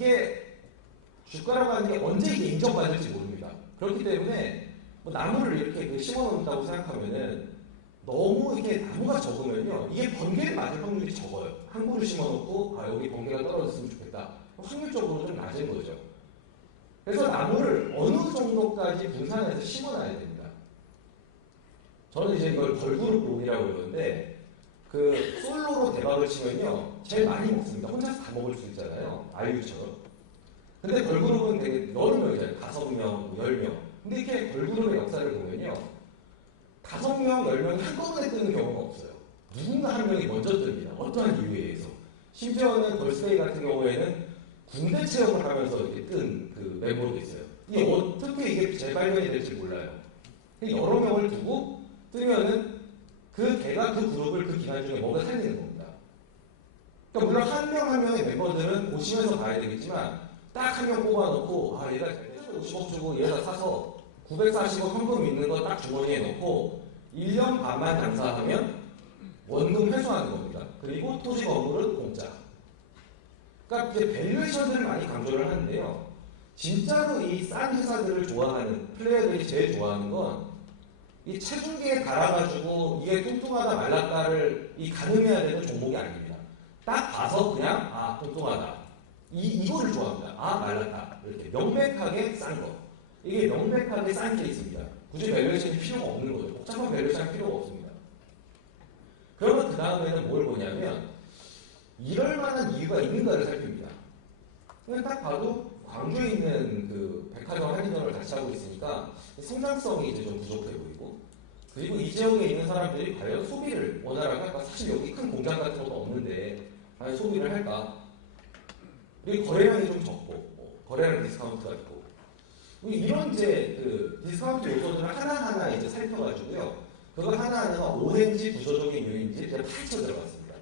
이게 주가라고 하는 게 언제 이게 인정받을지 모릅니다. 그렇기 때문에 뭐 나무를 이렇게 그 심어 놓는다고 생각하면은 너무 이게 나무가 적으면요 이게 번개를 맞을 확률이 적어요. 한 그루 심어 놓고 아 여기 번개가 떨어졌으면 좋겠다. 확률적으로 좀 낮은 거죠. 그래서 나무를 어느 정도까지 분산해서 심어놔야 됩니다. 저는 이제 이걸 걸그룹 론이라고 그러는데 그 솔로로 대박을 치면요 제일 많이 먹습니다. 혼자서 다 먹을 수 있잖아요. 아이유처럼. 근데 걸그룹은 되게 여러 명이잖아요. 다섯 명, 열 명. 근데 이렇게 걸그룹의 역사를 보면요 다섯 명, 열 명이 한꺼번에 뜨는 경우가 없어요. 누군가 한 명이 먼저 뜹니다. 어떠한 이유에 의해서. 심지어는 걸스데이 같은 경우에는 군대 체험을 하면서 이렇게 뜬 그 멤버도 있어요. 이게 어떻게 이게 재발견이 될지 몰라요. 여러 명을 두고 뜨면은 그 걔가 그 그룹을 그 기간 중에 뭔가 살리는 겁니다. 그러니까 물론 한 명 한 명의 멤버들은 보시면서 봐야 되겠지만 딱 한 명 뽑아놓고 아 얘가 50억 주고 얘가 사서 940억 현금 있는 거 딱 주머니에 넣고 1년 반만 장사하면 원금 회수하는 겁니다. 그리고 토지 건물은 공짜. 그러니까 이제 밸류에이션들을 많이 강조를 하는데요. 진짜로 이 싼 회사들을 좋아하는 플레이어들이 제일 좋아하는 건 이 체중계에 달아가지고 이게 뚱뚱하다 말랐다를 이 가늠해야 되는 종목이 아닙니다. 딱 봐서 그냥 아 뚱뚱하다 이 이거를 좋아합니다. 아 말랐다 이렇게 명백하게 싼 거. 이게 명백하게 싼 케이스입니다. 굳이 밸류에이션이 필요가 없는 거죠. 복잡한 밸류에이션 필요가 없습니다. 그러면 그 다음에는 뭘 보냐면 이럴 만한 이유가 있는가를 살핍니다. 그냥 딱 봐도 광주에 있는 그 백화점 할인점을 같이 하고 있으니까 성장성이 이제 좀 부족해 보이고 그리고 이 지역에 있는 사람들이 과연 소비를 원활하게 할까? 사실 여기 큰 공장 같은 것도 없는데 과연 소비를 할까? 그리고 거래량이 좀 적고 뭐 거래량 디스카운트가 있고 뭐 이런 이제 그 디스카운트 요소들을 하나하나 이제 살펴가지고요. 그거 하나하나가 오행지 구조적인 요인지 제가 파헤쳐 들어갔습니다.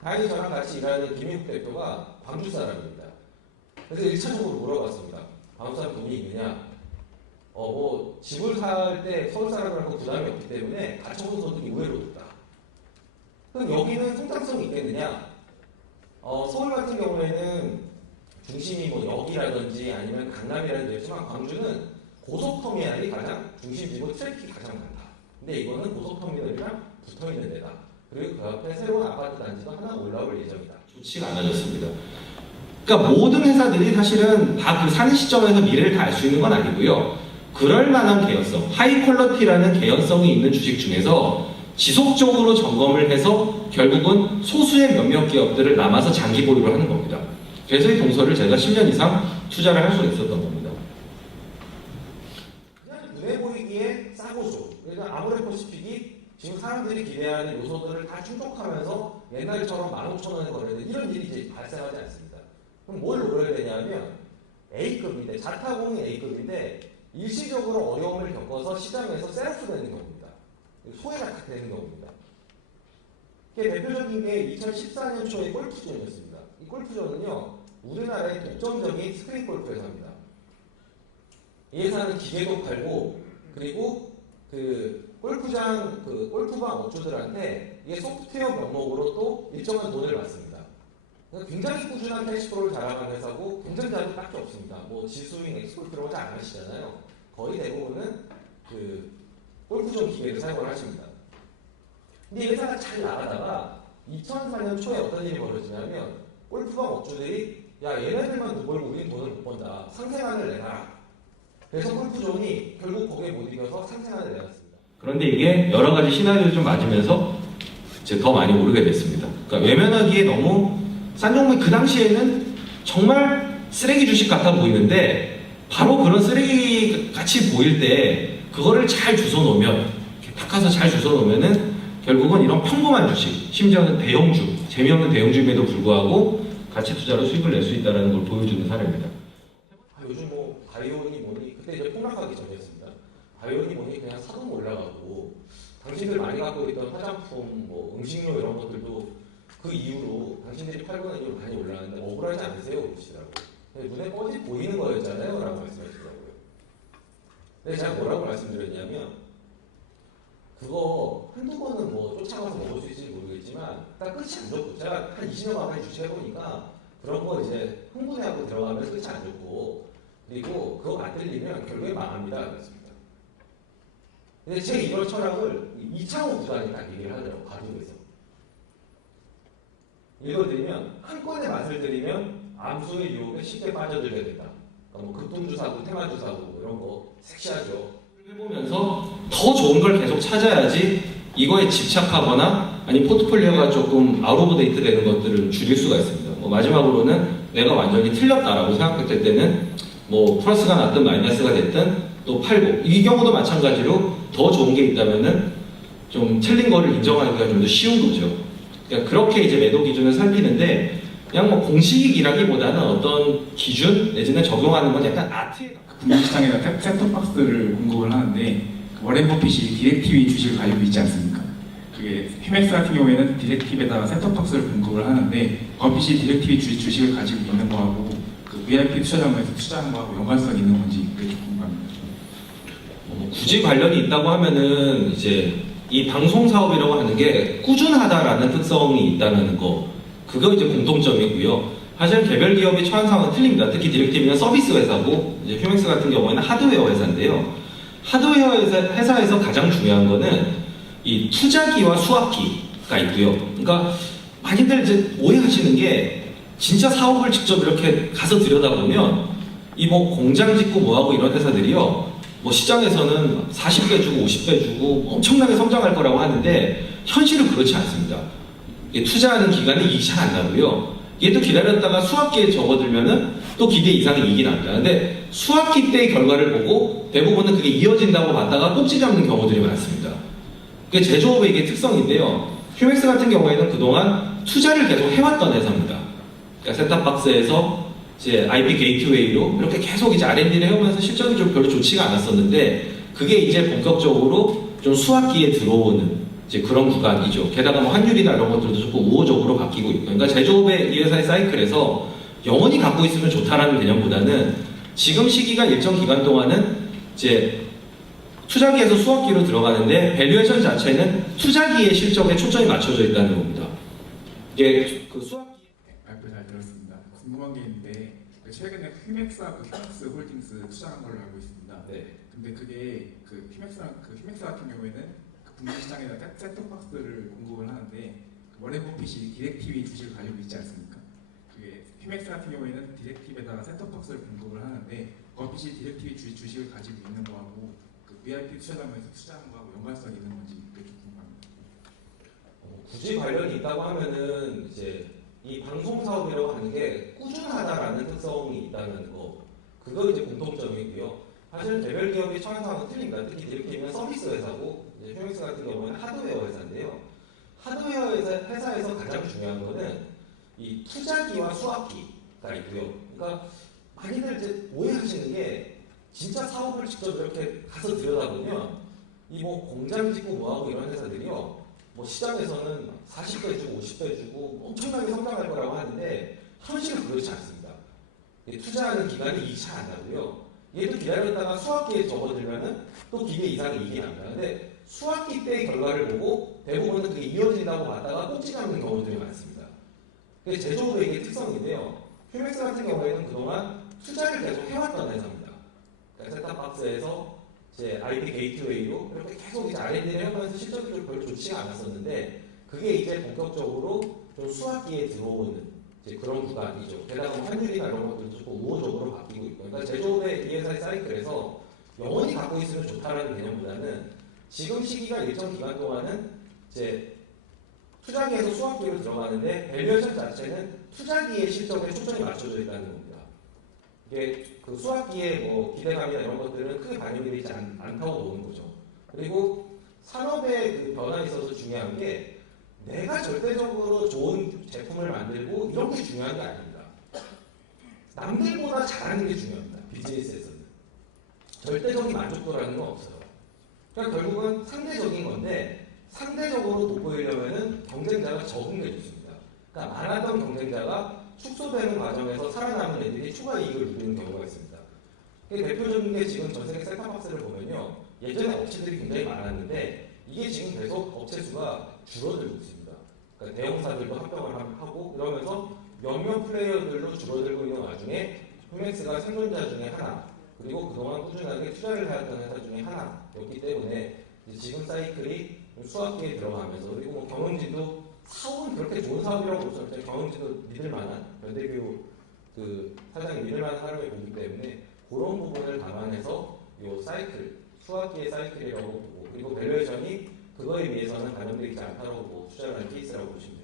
다행히 저랑 같이 일하는 김민국 대표가 광주 사람입니다. 그래서 1차적으로 물어봤습니다. 광주 사람 돈이 있느냐? 어, 뭐, 집을 살 때 서울 사람이라고 부담이 없기 때문에 가처분 소득이 의외로 높다. 그럼 여기는 성장성이 있겠느냐? 어, 서울 같은 경우에는 중심이 뭐 역이라든지 아니면 강남이라든지 있지만 광주는 고속터미널이 가장 중심지고 트래픽이 가장 많다. 근데 이거는 고속터미널이랑 붙어 있는 데다. 그리고 그 앞에 새로운 아파트 단지도 하나 올라올 예정이다. 좋지가 않아졌습니다. 그러니까 모든 회사들이 사실은 다 그 사는 시점에서 미래를 다 알 수 있는 건 아니고요. 그럴 만한 개연성, 하이 퀄러티라는 개연성이 있는 주식 중에서 지속적으로 점검을 해서 결국은 소수의 몇몇 기업들을 남아서 장기 보유를 하는 겁니다. 그래서 이 동서를 제가 10년 이상 투자를 할 수 있었던 겁니다. 그냥 눈에 보이기에 싸고 좋. 그러니까 아모레퍼시픽이 지금 사람들이 기대하는 요소들을 다 충족하면서 옛날처럼 15,000원에 거래되는 이런 일이 이제 발생하지 않습니다. 그럼 뭘 노려야 되냐면 A급인데 자타공이 A급인데 일시적으로 어려움을 겪어서 시장에서 셀프 되는 겁니다. 소외가 딱 되는 겁니다. 대표적인 게 2014년 초에 골프존이었습니다. 이 골프존은요 우리나라의 독점적인 스크린 골프 회사입니다. 이 회사는 기계도 팔고 그리고 그 골프장 그 골프방 업주들한테 이게 소프트웨어 명목으로 또 일정한 돈을 받습니다. 굉장히 꾸준한 캐시플로우를 자랑하는 회사고 경쟁자도 딱히 없습니다. 뭐 지수인 잘안 하시잖아요. 거의 대부분은 그 골프존 기계를 사용을 하십니다. 근데 이 회사가 잘 나가다가 2004년 초에 어떤 일이 벌어지냐면 골프방 업주들이 야 얘네들만 돈 벌고 우리 돈을 못 번다. 상생안을 내놔라. 그래서 골프존이 결국 거기에 못 이겨서 상생안을 내놨습니다. 그런데 이게 여러 가지 시나리오를 좀 맞으면서 이제 더 많이 오르게 됐습니다. 그러니까 외면하기에 너무 싼 종목 그 당시에는 정말 쓰레기 주식 같아 보이는데 바로 그런 쓰레기 같이 보일 때 그거를 잘 주워 놓으면 닦아서 잘 주워 놓으면은 결국은 이런 평범한 주식 심지어는 대형주 재미없는 대형주임에도 불구하고 가치 투자로 수익을 낼 수 있다는 걸 보여주는 사례입니다. 아, 요즘 뭐 바이오니 뭐니 그때 이제 폭락하기 전이었습니다. 바이오니 뭐니 그냥 사돈 올라가고 당신들 많이 갖고 있던 화장품, 뭐 음식료 이런 것들도 그 이후로 당신들이 팔고 난 이후로 많이 올라갔는데 억울하지 않으세요? 그러시더라고요. 눈에 뻔히 보이는 거였잖아요. 라고 말씀하시더라고요. 근데 제가 뭐라고 말씀드렸냐면 그거 한두 번은 뭐 쫓아가서 먹을 수 있을지 모르겠지만 딱 끝이 안 좋고 제가 한 20년 가까이 주식해보니까 그런 거 이제 흥분해하고 들어가 들어가면 끝이 안 좋고 그리고 그거 맞들리면 결국에 망합니다. 그렇습니다. 근데 제 이런 철학을 이창호 구단이 딱 얘기를 하더라고 가족에서 읽어드리면 한 건의 맛을 들이면 암소의 유혹에 쉽게 빠져들게 된다. 그러니까 뭐 급동주사고 테마주사고 이런 거 섹시하죠. 해보면서 더 좋은 걸 계속 찾아야지 이거에 집착하거나 아니 포트폴리오가 조금 아웃 오브 데이트 되는 것들을 줄일 수가 있습니다. 뭐 마지막으로는 내가 완전히 틀렸다라고 생각했을 때는 뭐 플러스가 났든 마이너스가 됐든 또 팔고 이 경우도 마찬가지로 더 좋은 게 있다면은 좀 틀린 거를 인정하기가 좀 더 쉬운 거죠. 그러니까 그렇게 이제 매도 기준을 살피는데 그냥 뭐 공식이라기보다는 어떤 기준 내지는 적용하는 건 약간 아트에 분식시장에다 셋- 셋톱박스를 공급을 하는데 그 워렌 버핏이 디렉티비 주식을 가지고 있지 않습니까? 그게 휴맥스 같은 경우에는 디렉티브에다가 셋톱박스를 공급을 하는데 버핏이 디렉티비 주, 주식을 가지고 있는 거하고 그 VIP 투자자금에서 투자하는 거하고 연관성이 있는 건지 그게 좀 궁금합니다. 어, 굳이 관련이 있다고 하면은 이제 이 방송 사업이라고 하는 게 꾸준하다라는 특성이 있다는 거 그거 이제 공통점이고요. 사실 개별 기업의 처한 상황은 틀립니다. 특히 디렉티브는 서비스 회사고 이제 휴맥스 같은 경우에는 하드웨어 회사인데요. 하드웨어 회사, 회사에서 가장 중요한 거는 이 투자기와 수학기가 있고요. 그러니까 많이들 이제 오해하시는 게 진짜 사업을 직접 이렇게 가서 들여다보면 이 뭐 공장 짓고 뭐하고 이런 회사들이요. 뭐 시장에서는 40배 주고 50배 주고 엄청나게 성장할 거라고 하는데 현실은 그렇지 않습니다. 투자하는 기간이 이익이 잘 안 나고요. 얘도 기다렸다가 수학기에 접어들면은 또 기대 이상의 이익이 납니다. 근데 수학기 때의 결과를 보고 대부분은 그게 이어진다고 봤다가 꼭지 잡는 경우들이 많습니다. 그게 제조업의 이게 특성인데요. 휴맥스 같은 경우에는 그동안 투자를 계속 해왔던 회사입니다. 그러니까 셋탑박스에서 이제 IP 게이트웨이로 이렇게 계속 이제 R&D를 해오면서 실적이 좀 별로 좋지가 않았었는데 그게 이제 본격적으로 좀 수학기에 들어오는 이제 그런 구간이죠. 게다가 뭐 환율이나 이런 것들도 조금 우호적으로 바뀌고 있고. 그러니까 제조업의 이 회사의 사이클에서 영원히 갖고 있으면 좋다라는 개념보다는 지금 시기가 일정 기간 동안은 이제 투자기에서 수학기로 들어가는데 밸류에이션 자체는 투자기의 실적에 초점이 맞춰져 있다는 겁니다. 이게 그 수학기 발표 잘 들었습니다. 궁금한 게 있는데 그 최근에 휴맥스하고 휴맥스 홀딩스 투자한 걸로 알고 있습니다. 네. 근데 그게 그 휴맥스랑 그 휴맥스 같은 경우에는 그 분식시장에다 셋- 셋톱박스를 공급을 하는데 그 워렌 버핏이 디렉티비 주식을 가지고 있지 않습니까? 그게 휴맥스 같은 경우에는 디렉티브에다가 셋톱박스를 공급을 하는데 버핏이 디렉티비 주, 주식을 가지고 있는 거하고 그 VIP 투자자금에서 투자한 거하고 연관성이 있는 건지 그게 좀 궁금합니다. 어, 굳이 관련이 있다고 하면은 이제 이 방송 사업이라고 하는 게 꾸준하다라는 특성이 있다는 거 그거 이제 공통점이고요. 사실 개별 기업이 상황은 틀립니다. 특히 디렉티브는 서비스 회사고 이제 휴맥스 같은 경우는 하드웨어 회사인데요. 하드웨어 회사, 회사에서 가장 중요한 거는 이 투자기와 수학기가 있고요. 그러니까 많이들 이제 오해하시는 게 진짜 사업을 직접 이렇게 가서 들여다보면 이 뭐 공장 짓고 뭐하고 이런 회사들이요. 뭐 시장에서는 40배 주고 50배 주고 엄청나게 성장할 거라고 하는데 현실은 그렇지 않습니다. 이 투자하는 기간이 이익 잘안 나고요. 얘도 기다렸다가 수학기에 접어들면은 또 기대 이상의 이익이 납니다. 근데 수학기 때의 결과를 보고 대부분은 그게 이어진다고 봤다가 꼭지 잡는 경우들이 많습니다. 제조업의 이게 특성인데요. 휴맥스 같은 경우에는 그동안 투자를 계속 해왔던 회사입니다. 그러니까 셋탑박스에서 이제 IP 게이트웨이로 이렇게 계속 이제 R&D를 해오면서 실적이 좀 별로 좋지가 않았었는데 그게 이제 본격적으로 좀 수학기에 들어오는 이제 그런 구간이죠. 게다가 뭐 환율이나 이런 것들도 조금 우호적으로 바뀌고 있고. 그러니까 제조업의 이 회사의 사이클에서 영원히 갖고 있으면 좋다라는 개념보다는 지금 시기가 일정 기간 동안은 이제 투자기에서 수학기로 들어가는데 밸류에이션 자체는 투자기의 실적에 초점이 맞춰져 있다는 겁니다. 이게 그 수학기의 뭐 기대감이나 이런 것들은 크게 반영이 되지 않, 않다고 보는 거죠. 그리고 산업의 그 변화에 있어서 중요한 게 내가 절대적으로 좋은 제품을 만들고 이런 게 중요한 게 아닙니다. 남들보다 잘하는 게 중요합니다. 비즈니스에서는. 절대적인 만족도라는 건 없어요. 그러니까 결국은 상대적인 건데 상대적으로 돋보이려면은 경쟁자가 게 좋습니다. 그러니까 많았던 경쟁자가 축소되는 과정에서 살아남은 애들이 추가 이익을 누리는 경우가 있습니다. 대표적인 게 지금 전 세계 셋탑박스를 보면요. 예전에 업체들이 굉장히 많았는데 이게 지금 계속 업체 수가 줄어들고 있습니다. 그러니까 대형사들도 합병을 함- 하고 이러면서 몇몇 플레이어들로 줄어들고 있는 와중에 휴맥스가 생존자 중에 하나 그리고 그동안 꾸준하게 투자를 해왔던 회사 중에 하나였기 때문에 지금 사이클이 수학기에 들어가면서 그리고 뭐 경영진도 사업은 그렇게 좋은 사업이라고 볼 수 없죠. 경영진도 믿을 만한 연대교육 그 사장이 믿을 만한 사람을 보기 때문에 그런 부분을 감안해서 이 사이클 수학기의 사이클이라고 보고 그리고 밸류에이션이 그거에 비해서는 반영되지 않다고 보고 투자를 한 케이스라고 보시면 됩니다.